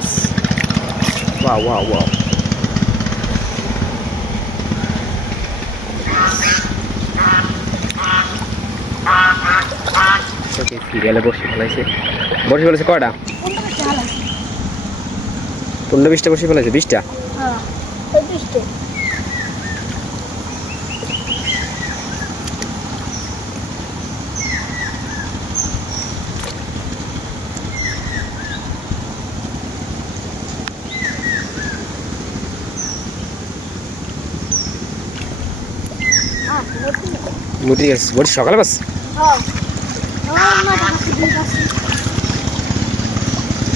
মাছ। Wow wow wow, সিরিয়ালে বসে ফেলাইছে। বসে ফেলেছে কয়টা? 15-20টা বসে ফেলেছে। 20টা? মুটি গেছে বসে সকালে বাস।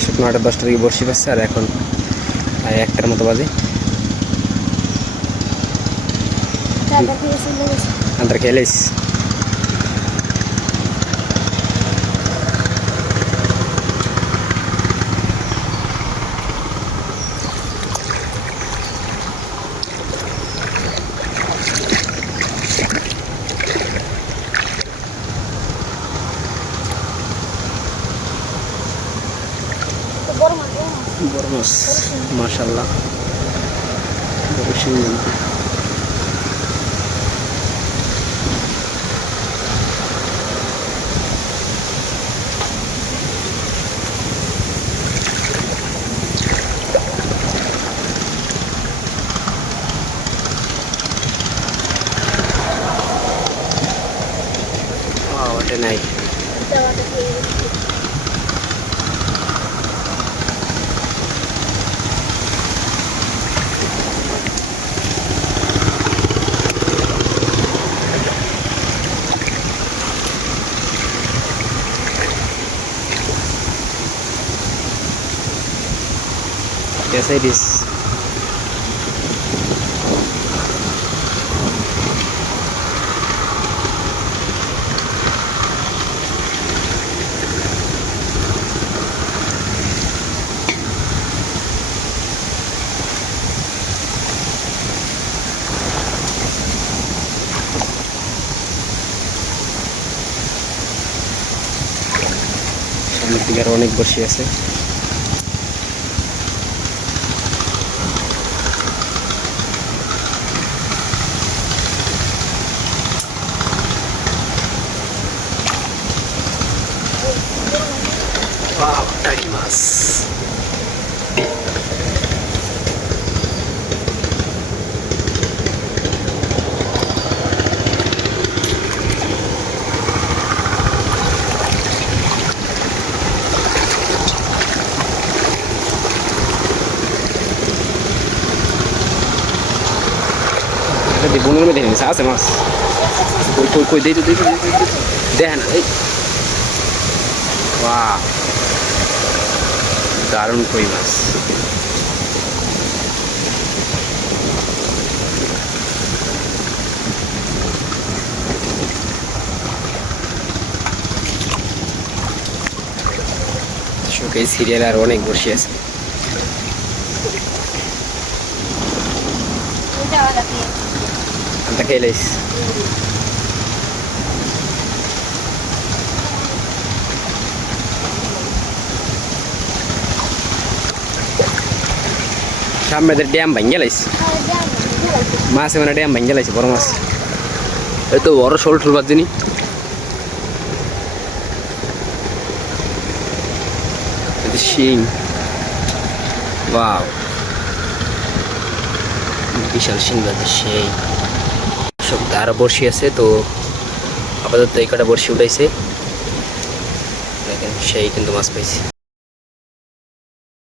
শুকনো 8-10টার দিকে বসে পাচ্ছে, আর এখন 1টার মতো বাজে। আন্দার খেলেছ? বড় মাছ মাশাআল্লাহ, বড় শিং। ওটা নাই। Yes, it is. সামনের দিকে আরো অনেক বসে আছে। টাকি মাছ। বনের মধ্যে আছে মাছ। কই কই কই দেই তো দেখেন। এই বাহ, দারুণ কই মাছ। এই সিরিয়ালে আর অনেক বসে আছে। anta খেলেছ? সামনে ড্যাম ভাঙ্গে লাইছে, মাছে মানে ড্যাম ভাঙ্গে লাইছে। বড় মাছ, এই তো বড় শোল ঠোল বাজিনি। শিং, ওয়াও, বিশাল শিং বাজে সেই। সব আরো বড়শি আছে, তো আপাতত এই কটা বড়শি উঠাইছে। দেখেন সেই কিন্তু মাছ পাইছে।